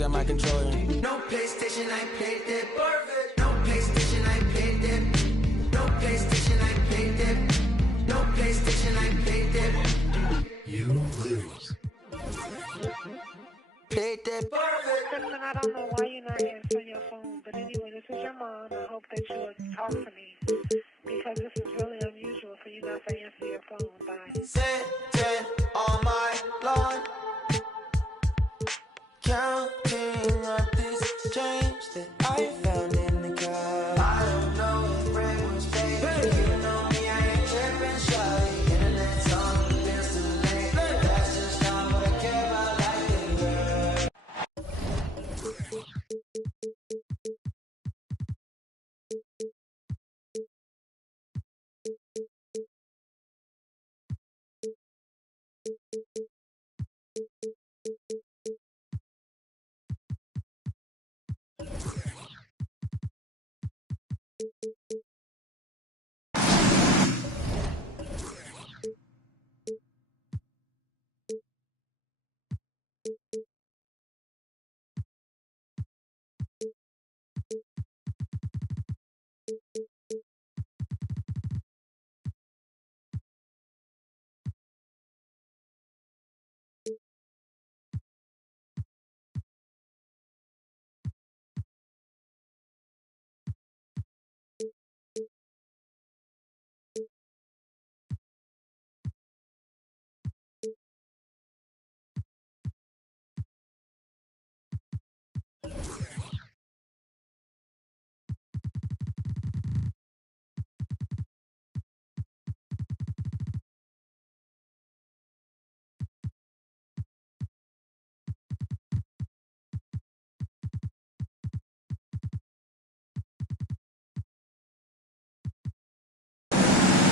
got my controller. No PlayStation, I played that. Perfect. No PlayStation, I played that. No PlayStation, I played that. No PlayStation, I played that. You lose. Played that. Perfect. Listen, I don't know why you're not answering your phone, but anyway, this is your mom. I hope that you will talk to me, because this is really unusual for you not to answer your phone. Bye. Sitting on my lawn, counting up this change that I found in the car. I don't know if Ray was fake. You know me, I ain't tripping, shawty. Internet's on, bills too late. That's just not what I care about, like it, girl.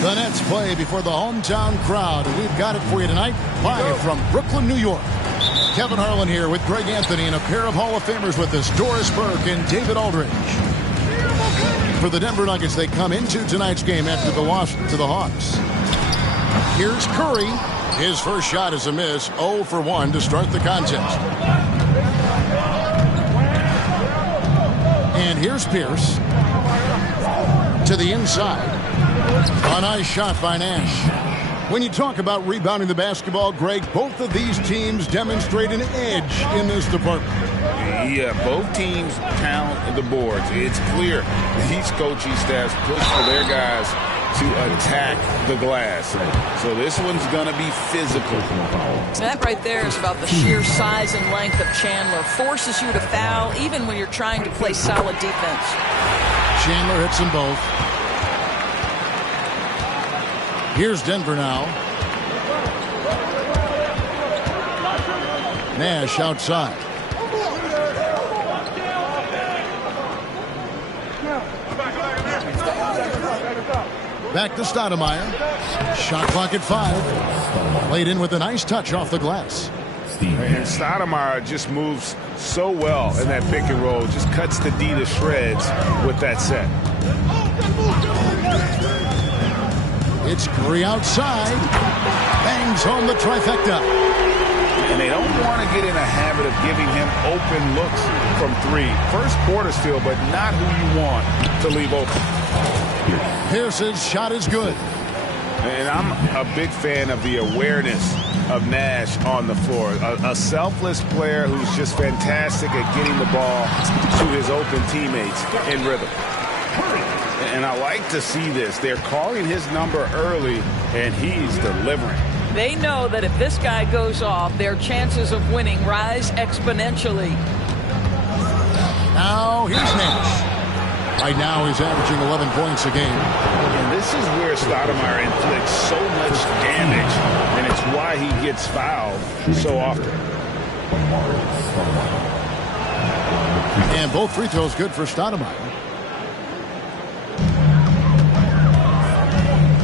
The Nets play before the hometown crowd. We've got it for you tonight, live from Brooklyn, New York. Kevin Harlan here with Greg Anthony and a pair of Hall of Famers with us, Doris Burke and David Aldridge. For the Denver Nuggets, they come into tonight's game after the loss to the Hawks. Here's Curry. His first shot is a miss, 0 for 1 to start the contest. And here's Pierce to the inside. A nice shot by Nash. When you talk about rebounding the basketball, Greg, both of these teams demonstrate an edge in this department. Yeah, both teams pound the boards. It's clear these coaching staffs push for their guys to attack the glass. So this one's going to be physical. That right there is about the sheer size and length of Chandler. Forces you to foul even when you're trying to play solid defense. Chandler hits them both. Here's Denver now. Nash outside. Back to Stoudemire. Shot clock at 5. Played in with a nice touch off the glass. And Stoudemire just moves so well in that pick and roll. Just cuts the D to shreds with that set. It's Curry outside. Bangs home the trifecta. And they don't want to get in a habit of giving him open looks from 3. First quarter still, but not who you want to leave open. Pierce's shot is good. And I'm a big fan of the awareness of Nash on the floor. A selfless player who's just fantastic at getting the ball to his open teammates in rhythm. And I like to see this. They're calling his number early, and he's delivering. They know that if this guy goes off, their chances of winning rise exponentially. Now here's Nash. Right now he's averaging 11 points a game. And this is where Stoudemire inflicts so much damage, and it's why he gets fouled so often. And both free throws good for Stoudemire.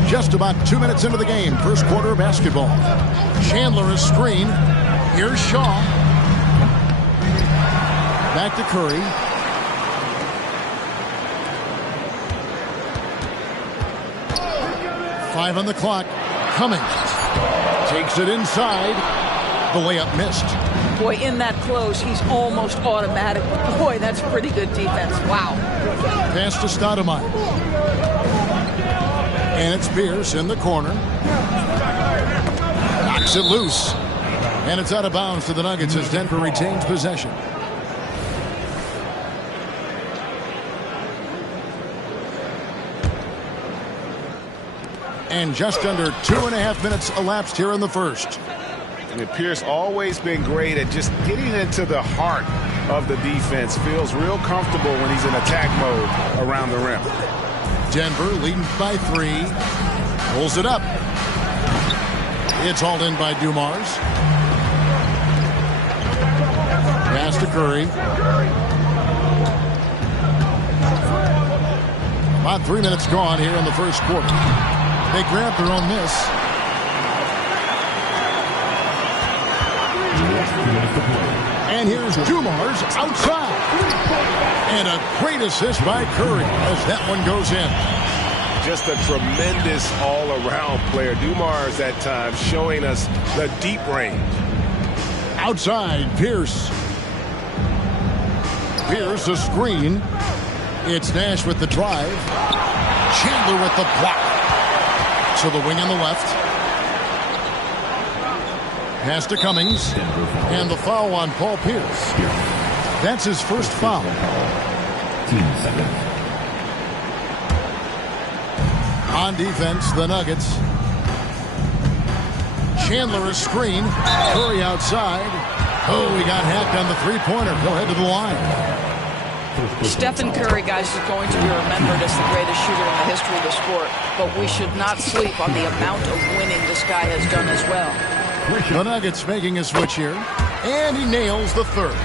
Just about 2 minutes into the game, first quarter of basketball. Chandler is screen. Here's Shaw. Back to Curry. Five on the clock. Cummings takes it inside. The layup missed. Boy, in that close, he's almost automatic. Boy, that's pretty good defense. Wow. Pass to Stoudemire. And it's Pierce in the corner. Knocks it loose. And it's out of bounds to the Nuggets as Denver retains possession. And just under 2.5 minutes elapsed here in the first. And Pierce always been great at just getting into the heart of the defense. Feels real comfortable when he's in attack mode around the rim. Denver leading by 3. Pulls it up. It's hauled in by Dumars. Pass to Curry. About 3 minutes gone here in the first quarter. They grab their own miss. And here's Dumars outside. And a great assist by Curry as that one goes in. Just a tremendous all-around player. Dumars that time showing us the deep range. Outside, Pierce. Pierce, a screen. It's Nash with the drive. Chandler with the block. To the wing on the left. Pass to Cummings. And the foul on Paul Pierce. That's his first foul. 10 seconds. On defense, the Nuggets. Chandler a screen. Curry outside. Oh, he got hacked on the three-pointer. He'll head to the line. Stephen Curry, guys, is going to be remembered as the greatest shooter in the history of the sport. But we should not sleep on the amount of winning this guy has done as well. The Nuggets making a switch here. And he nails the third.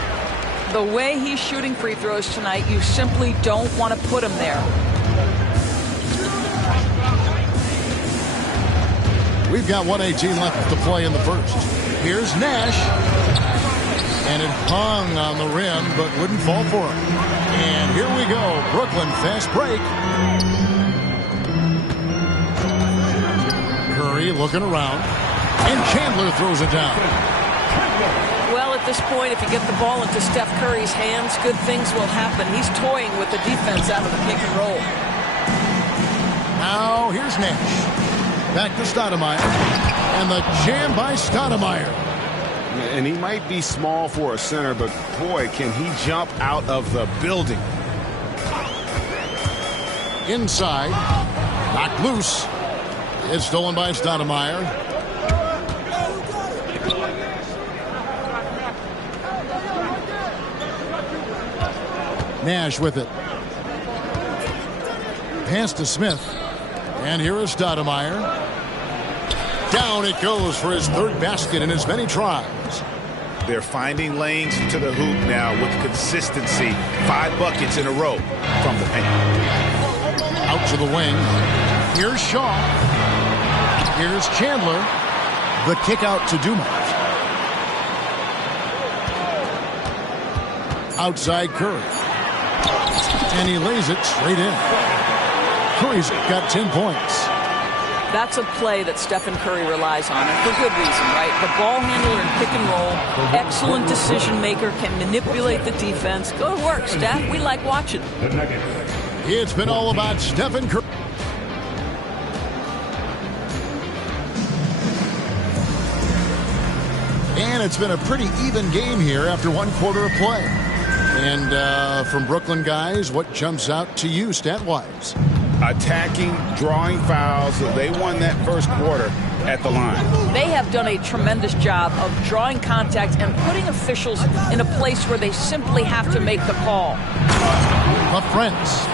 The way he's shooting free throws tonight, you simply don't want to put him there. We've got 1:18 left to play in the first. Here's Nash. And it hung on the rim, but wouldn't fall for him. And here we go. Brooklyn fast break. Curry looking around. And Chandler throws it down. Well, at this point, if you get the ball into Steph Curry's hands, good things will happen. He's toying with the defense out of the pick and roll. Now here's Nash. Back to Stoudemire. And the jam by Stoudemire. And he might be small for a center, but boy, can he jump out of the building. Inside. Knocked loose. It's stolen by Stoudemire. Nash with it. Pass to Smith. And here is Stoudemire. Down it goes for his third basket in as many tries. They're finding lanes to the hoop now with consistency. 5 buckets in a row from the paint. Out to the wing. Here's Shaw. Here's Chandler. The kick out to Dumars. Outside Curry. And he lays it straight in. Curry's got 10 points. That's a play that Stephen Curry relies on, and for good reason, right? The ball handler in pick and roll, excellent decision maker, can manipulate the defense. Go to work, Steph. We like watching. It's been all about Stephen Curry. And it's been a pretty even game here after 1 quarter of play. And from Brooklyn guys, what jumps out to you stat-wise? Attacking, drawing fouls. They won that first quarter at the line. They have done a tremendous job of drawing contact and putting officials in a place where they simply have to make the call. The Prince.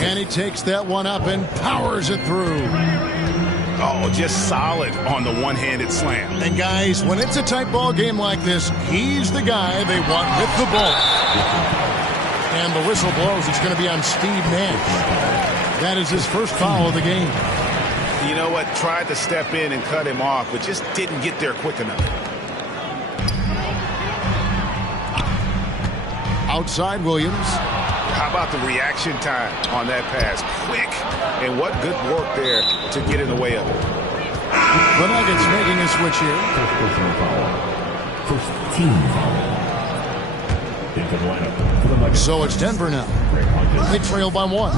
And he takes that one up and powers it through. Oh, just solid on the one-handed slam. And guys, when it's a tight ball game like this, he's the guy they want with the ball. And the whistle blows. It's going to be on Steve Nash. That is his first foul of the game. You know what? Tried to step in and cut him off, but just didn't get there quick enough. Outside Williams. How about the reaction time on that pass? Quick. And what good work there to get in the way of it. The Nuggets making a switch here. First personal foul. First team foul. Into the lineup for the Nuggets. So it's Denver now. Greg Hodges. They trail by 1.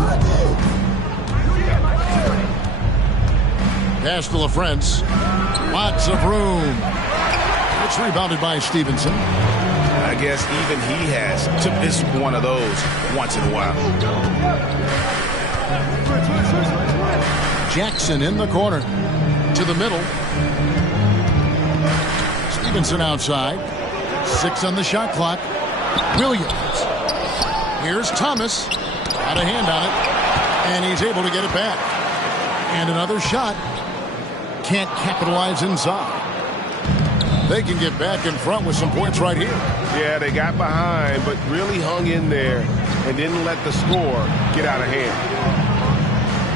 Pass to LaFrance. Lots of room. It's rebounded by Stevenson. I guess even he has to miss one of those once in a while. Jackson in the corner. To the middle. Stevenson outside. 6 on the shot clock. Williams. Here's Thomas. Got a hand on it. And he's able to get it back. And another shot. Can't capitalize inside. They can get back in front with some points right here. Yeah, they got behind, but really hung in there and didn't let the score get out of hand.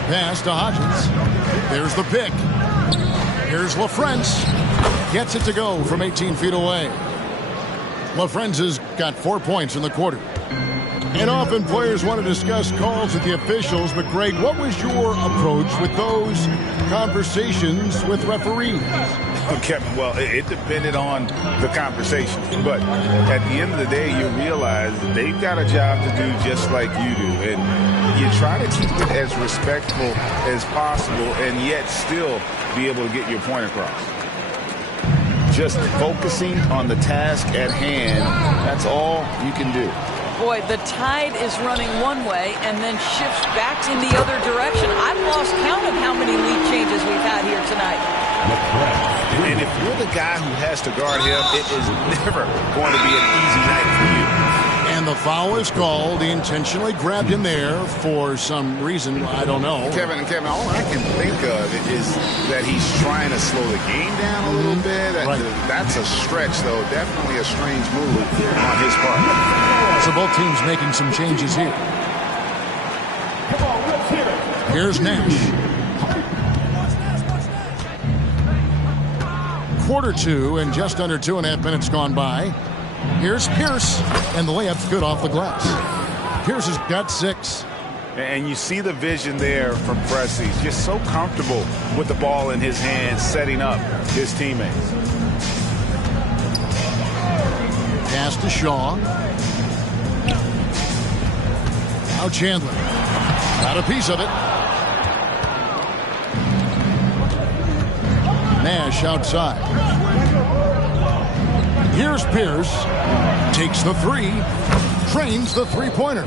Pass to Hodgins. There's the pick. Here's LaFrance. Gets it to go from 18 feet away. LaFrance has got 4 points in the quarter. And often players want to discuss calls with the officials, but Greg, what was your approach with those conversations with referees? Kevin, well, it depended on the conversation. But at the end of the day, you realize they've got a job to do just like you do. And you try to keep it as respectful as possible and yet still be able to get your point across. Just focusing on the task at hand, that's all you can do. Boy, the tide is running one way and then shifts back in the other direction. I've lost count of how many lead changes we've had here tonight. And if you're the guy who has to guard him, it is never going to be an easy night for you. And the foul is called. He intentionally grabbed him there for some reason. I don't know. Kevin, all I can think of is that he's trying to slow the game down a little bit. Right. That's a stretch, though. Definitely a strange move on his part. So both teams making some changes here. Here's Nash. Quarter 2 and just under 2.5 minutes gone by. Here's Pierce, and the layup's good off the glass. Pierce has got 6. And you see the vision there from Presti. He's just so comfortable with the ball in his hands, setting up his teammates. Pass to Shaw. Now Chandler. Got a piece of it. Nash outside. Here's Pierce. Takes the 3. Trains the three-pointer.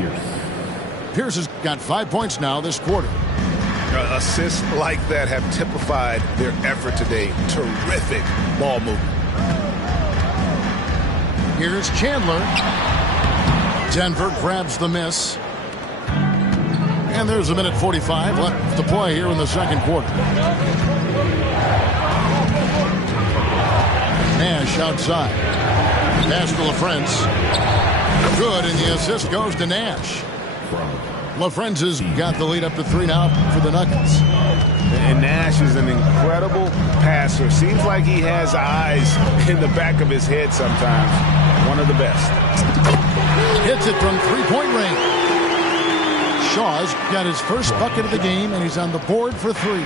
Pierce has got 5 points now this quarter. Assists like that have typified their effort today. Terrific ball movement. Here's Chandler. Denver grabs the miss. And there's 1:45 left to play here in the second quarter. Nash outside. Pass to LaFrance. Good, and the assist goes to Nash. LaFrance has got the lead up to 3 now for the Nuggets. And Nash is an incredible passer. Seems like he has eyes in the back of his head sometimes. One of the best. Hits it from three-point range. Shaw's got his first bucket of the game, and he's on the board for 3.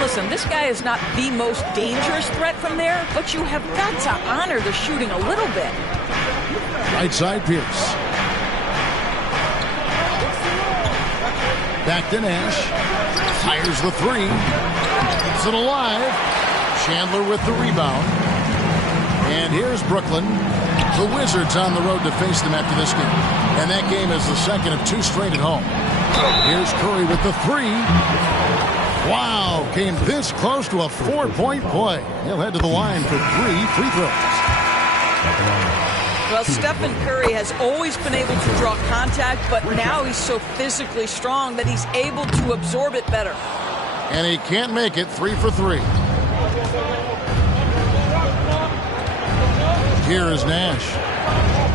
Listen, this guy is not the most dangerous threat from there, but you have got to honor the shooting a little bit. Right side, Pierce. Back to Nash. Fires the 3. Keeps it alive. Chandler with the rebound. And here's Brooklyn. The Wizards on the road to face them after this game. And that game is the second of 2 straight at home. Here's Curry with the 3. Wow, came this close to a 4-point play. He'll head to the line for 3 free throws. Well, Stephen Curry has always been able to draw contact, but now he's so physically strong that he's able to absorb it better. And he can't make it. 3 for 3. Here is Nash.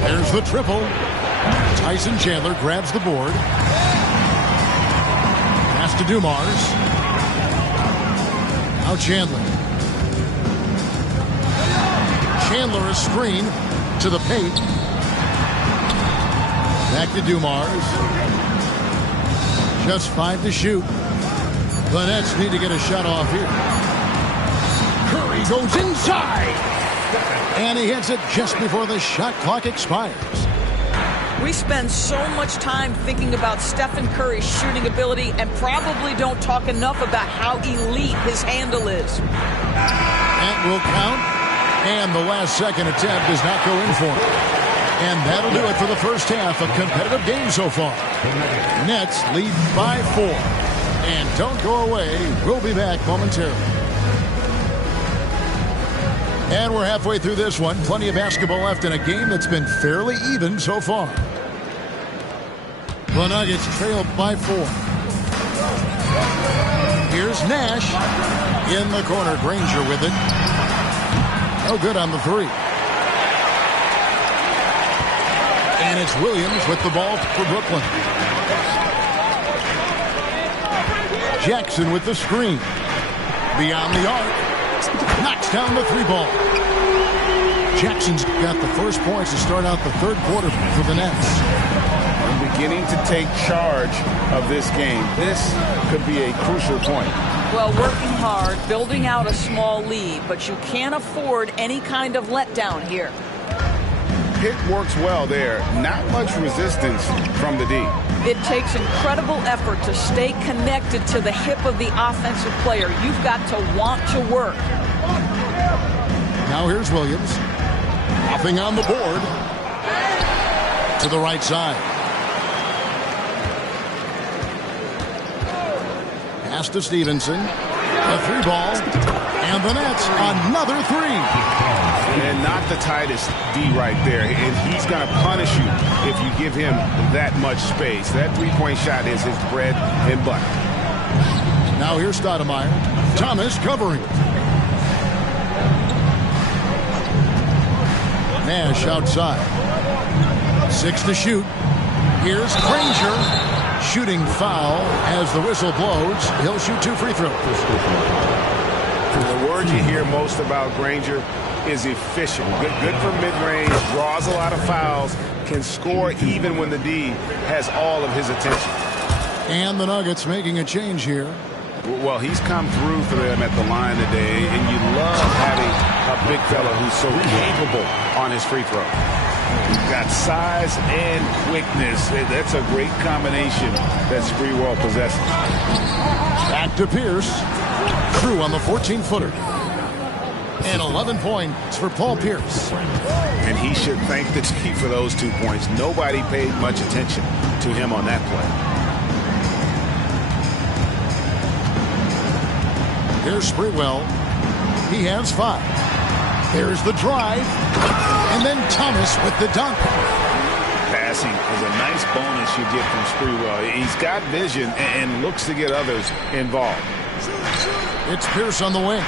There's the triple. Tyson Chandler grabs the board. Pass to Dumars. Now Chandler. Chandler is screened to the paint. Back to Dumars. Just 5 to shoot. The Nets need to get a shot off here. Curry goes inside. And he hits it just before the shot clock expires. We spend so much time thinking about Stephen Curry's shooting ability and probably don't talk enough about how elite his handle is. That will count. And the last second attempt does not go in for him. And that'll do it for the first half of competitive game so far. Nets lead by 4. And don't go away. We'll be back momentarily. And we're halfway through this one. Plenty of basketball left in a game that's been fairly even so far. The Nuggets trail by 4. Here's Nash. In the corner, Granger with it. No good on the 3. And it's Williams with the ball for Brooklyn. Jackson with the screen. Beyond the arc. Knocks down the 3 ball. Jackson's got the first points to start out the third quarter for the Nets. And beginning to take charge of this game. This could be a crucial point. Well, working hard, building out a small lead, but you can't afford any kind of letdown here. Pick works well there. Not much resistance from the D. It takes incredible effort to stay connected to the hip of the offensive player. You've got to want to work. Now here's Williams. Hopping on the board. To the right side. Pass to Stevenson. A 3 ball. And the Nets, another 3. And not the tightest D right there. And he's going to punish you if you give him that much space. That three-point shot is his bread and butter. Now here's Stoudemire. Thomas covering. Nash outside. 6 to shoot. Here's Granger. Shooting foul as the whistle blows. He'll shoot 2 free throws. The word you hear most about Granger is efficient. Good for mid-range, draws a lot of fouls, can score even when the D has all of his attention. And the Nuggets making a change here. Well, he's come through for them at the line today, and you love having a big fella who's so capable on his free throw. Got size and quickness. That's a great combination that Sprewell possesses. Back to Pierce. True on the 14-footer. And 11 points for Paul Pierce. And he should thank the team for those 2 points. Nobody paid much attention to him on that play. Here's Sprewell. He has 5. There's the drive. And then Thomas with the dunk. Passing is a nice bonus you get from Sprewell. He's got vision and looks to get others involved. It's Pierce on the wing.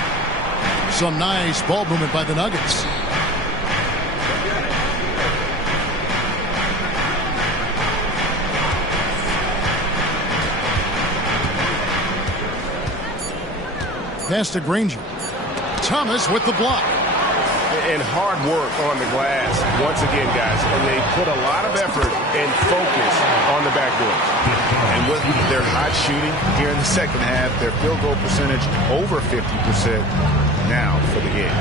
Some nice ball movement by the Nuggets. Pass to Granger. Thomas with the block. And hard work on the glass. Once again, guys, and they put a lot of effort and focus on the backboard. And with their hot shooting here in the second half, their field goal percentage over 50% now for the game.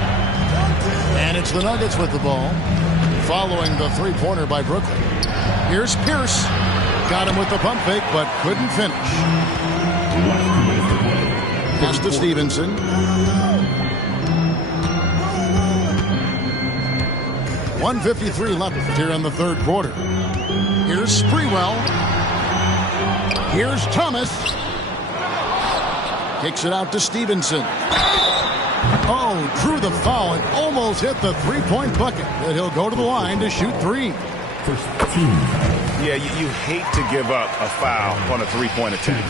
And it's the Nuggets with the ball, following the three-pointer by Brooklyn. Here's Pierce. Got him with the pump fake, but couldn't finish. Pass to Stevenson. 1:53 left here in the third quarter. Here's Sprewell. Here's Thomas. Kicks it out to Stevenson. Oh, drew the foul and almost hit the three-point bucket. But he'll go to the line to shoot 3. Yeah, you hate to give up a foul on a three-point attempt.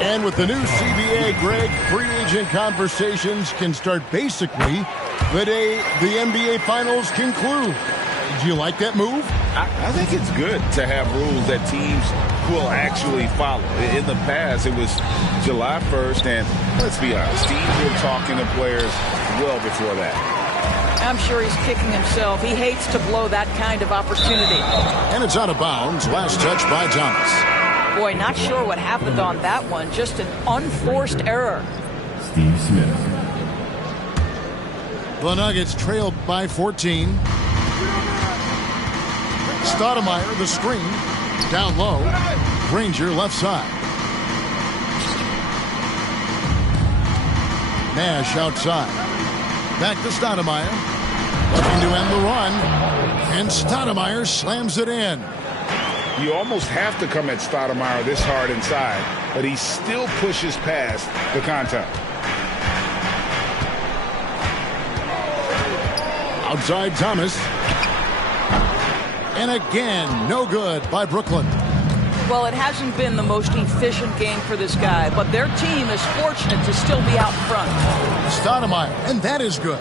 And with the new CBA, Greg, free agent conversations can start basically the day the NBA Finals conclude. Do you like that move? I think it's good to have rules that teams will actually follow. In the past, it was July 1st, and let's be honest, teams were talking to players well before that. I'm sure he's kicking himself. He hates to blow that kind of opportunity. And it's out of bounds. Last touch by Thomas. Boy, not sure what happened on that one. Just an unforced error. Steve Smith. The Nuggets trail by 14. Stoudemire, the screen. Down low. Granger left side. Nash outside. Back to Stoudemire. Looking to end the run. And Stoudemire slams it in. You almost have to come at Stoudemire this hard inside, but he still pushes past the contact. Outside Thomas. And again, no good by Brooklyn. Well, it hasn't been the most efficient game for this guy, but their team is fortunate to still be out front. Stoudemire, and that is good.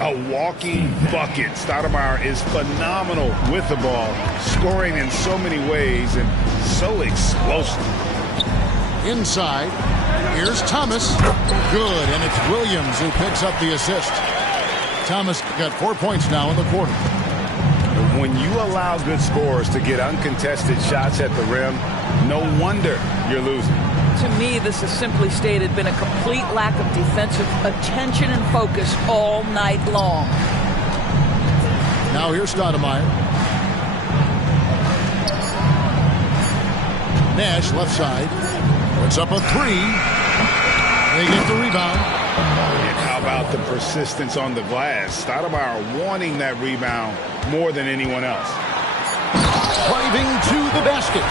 A walking bucket. Stoudemire is phenomenal with the ball, scoring in so many ways and so explosive. Inside, here's Thomas. Good, and it's Williams who picks up the assist. Thomas got 4 points now in the quarter. When you allow good scorers to get uncontested shots at the rim, no wonder you're losing. To me, this has simply stated been a complete lack of defensive attention and focus all night long. Now here's Stoudemire. Nash left side. Puts up a three. They get the rebound. And how about the persistence on the glass? Stoudemire wanting that rebound more than anyone else. Driving to the basket.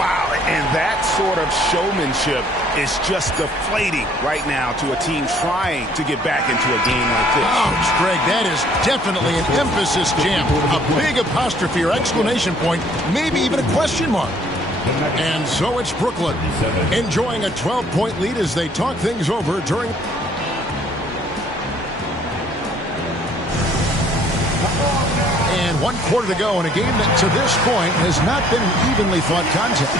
Wow, and that sort of showmanship is just deflating right now to a team trying to get back into a game like this. Ouch, Greg, that is definitely an emphasis jam. A big apostrophe or exclamation point, maybe even a question mark. And so it's Brooklyn enjoying a 12-point lead as they talk things over during... And 1 quarter to go in a game that to this point has not been an evenly fought contest.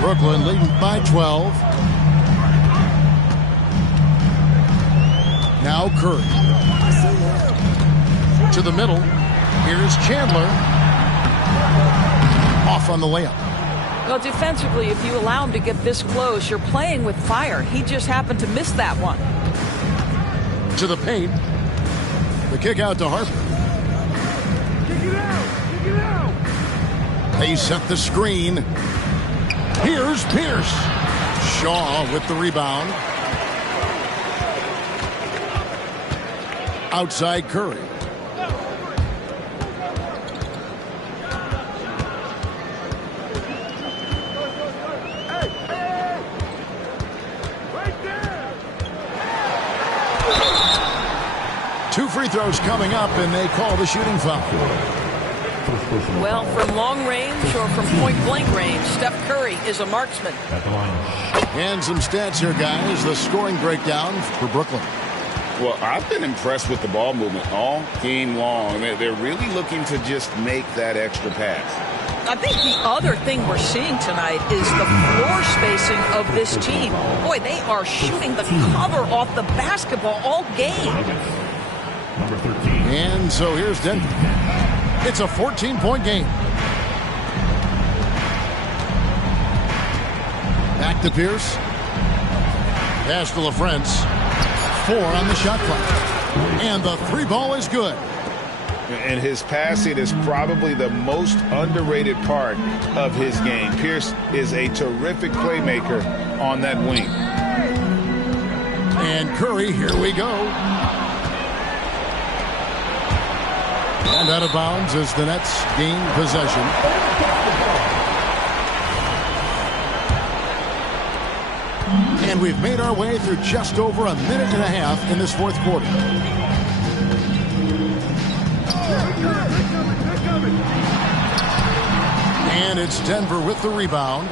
Brooklyn leading by 12. Now Curry. To the middle. Here's Chandler. Off on the layup. Well, defensively, if you allow him to get this close, you're playing with fire. He just happened to miss that one. To the paint. The kick out to Harper. They set the screen. Here's Pierce. Shaw with the rebound. Outside Curry. Two free throws coming up, and they call the shooting foul. Well, from long range or from point-blank range, Steph Curry is a marksman. And some stats here, guys. The scoring breakdown for Brooklyn. Well, I've been impressed with the ball movement all game long. They're really looking to just make that extra pass. I think the other thing we're seeing tonight is the floor spacing of this team. Boy, they are shooting the cover off the basketball all game. Number 13. And so here's Denver. It's a 14-point game. Back to Pierce. Pass to LaFrance. 4 on the shot clock. And the three ball is good. And his passing is probably the most underrated part of his game. Pierce is a terrific playmaker on that wing. And Curry, here we go. And out of bounds as the Nets gain possession. And we've made our way through just over a minute and a half in this fourth quarter. And it's Denver with the rebound.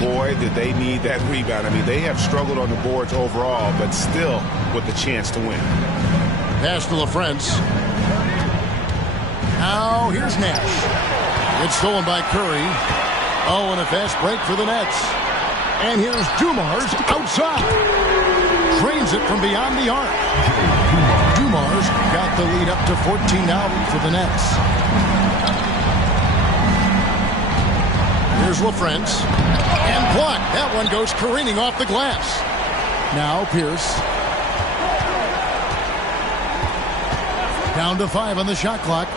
Boy, did they need that rebound. I mean, they have struggled on the boards overall, but still with the chance to win. Pass to LaFrance. Now here's Nash. It's stolen by Curry. Oh, and a fast break for the Nets. And here's Dumars outside. Drains it from beyond the arc. Dumars got the lead up to 14 now for the Nets. Here's LaFrance. And Block. That one goes careening off the glass. Now Pierce. Down to 5 on the shot clock.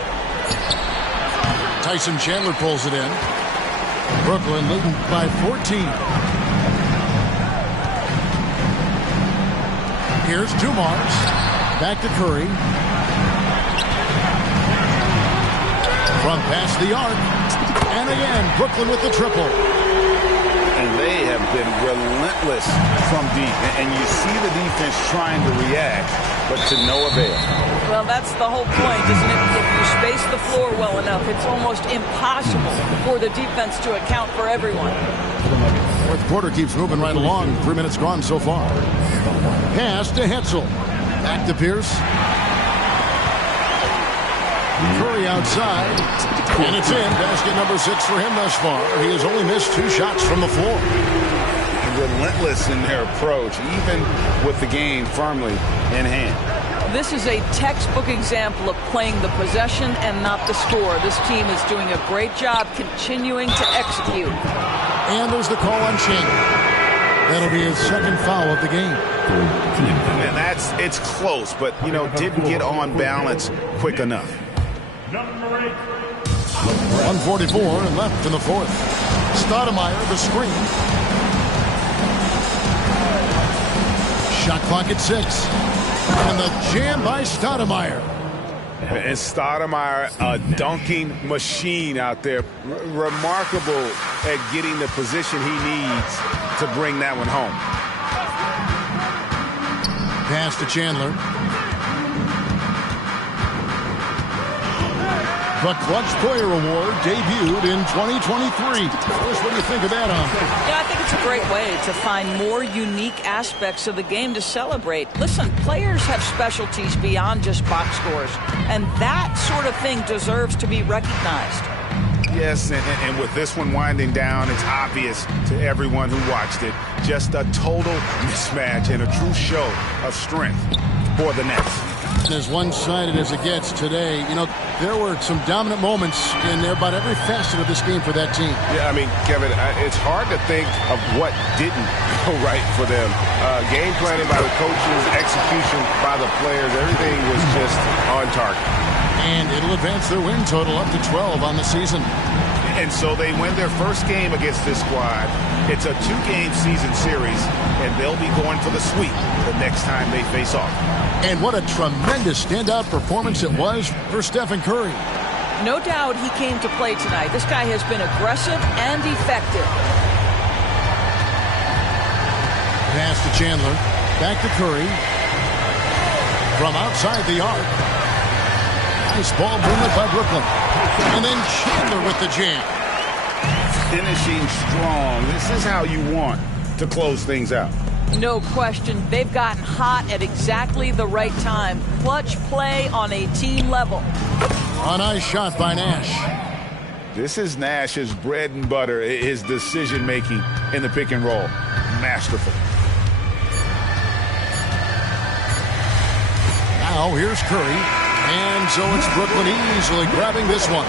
Tyson Chandler pulls it in. Brooklyn leading by 14. Here's Dumars. Back to Curry. From past the arc. And again, Brooklyn with the triple. And they have been relentless from deep. And you see the defense trying to react, but to no avail. Well, that's the whole point, isn't it? If you space the floor well enough, it's almost impossible for the defense to account for everyone. Fourth quarter keeps moving right along. 3 minutes gone so far. Pass to Hetzel. Back to Pierce. Curry outside. And it's in. Basket number 6 for him thus far. He has only missed 2 shots from the floor. Relentless in their approach, even with the game firmly in hand. This is a textbook example of playing the possession and not the score. This team is doing a great job continuing to execute. And there's the call on Chandler. That'll be his second foul of the game. And it's close, but, didn't get on balance quick enough. 1:44 and left in the fourth. Stoudemire, the screen. Shot clock at 6. And the jam by Stoudemire. And Stoudemire, a dunking machine out there. Remarkable at getting the position he needs to bring that one home. Pass to Chandler. The Clutch Player Award debuted in 2023. First, what do you think of that, Yeah, I think it's a great way to find more unique aspects of the game to celebrate. Listen, players have specialties beyond just box scores, and that sort of thing deserves to be recognized. Yes, and with this one winding down, it's obvious to everyone who watched it. Just a total mismatch and a true show of strength for the Nets. As one-sided as it gets today, there were some dominant moments in there about every facet of this game for that team. Yeah, Kevin, it's hard to think of what didn't go right for them. Game planning by the coaches, execution by the players, everything was just on target. And it'll advance their win total up to 12 on the season. And so they win their first game against this squad. It's a 2-game season series, and they'll be going for the sweep the next time they face off. And what a tremendous standout performance it was for Stephen Curry. No doubt he came to play tonight. This guy has been aggressive and effective. Pass to Chandler. Back to Curry. From outside the arc. Nice ball movement by Brooklyn. And then Chandler with the jam. Finishing strong. This is how you want to close things out. No question. They've gotten hot at exactly the right time. Clutch play on a team level. A nice shot by Nash. This is Nash's bread and butter, his decision-making in the pick and roll. Masterful. Now here's Curry. And so it's Brooklyn easily grabbing this one.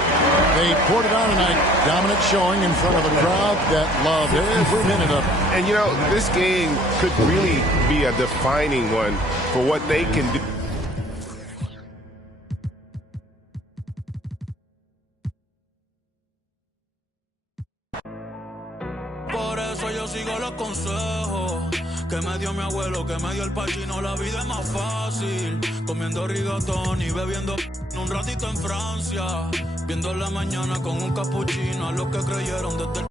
They poured it on tonight. Dominant showing in front of a crowd that loved every minute of it. And, this game could really be a defining one for what they can do. Por eso yo sigo los consejos que me dio mi abuelo, que me dio el pachino. La vida es más fácil comiendo rigatón y bebiendo un ratito en Francia, viendo la mañana con un capuchino a los que creyeron desde el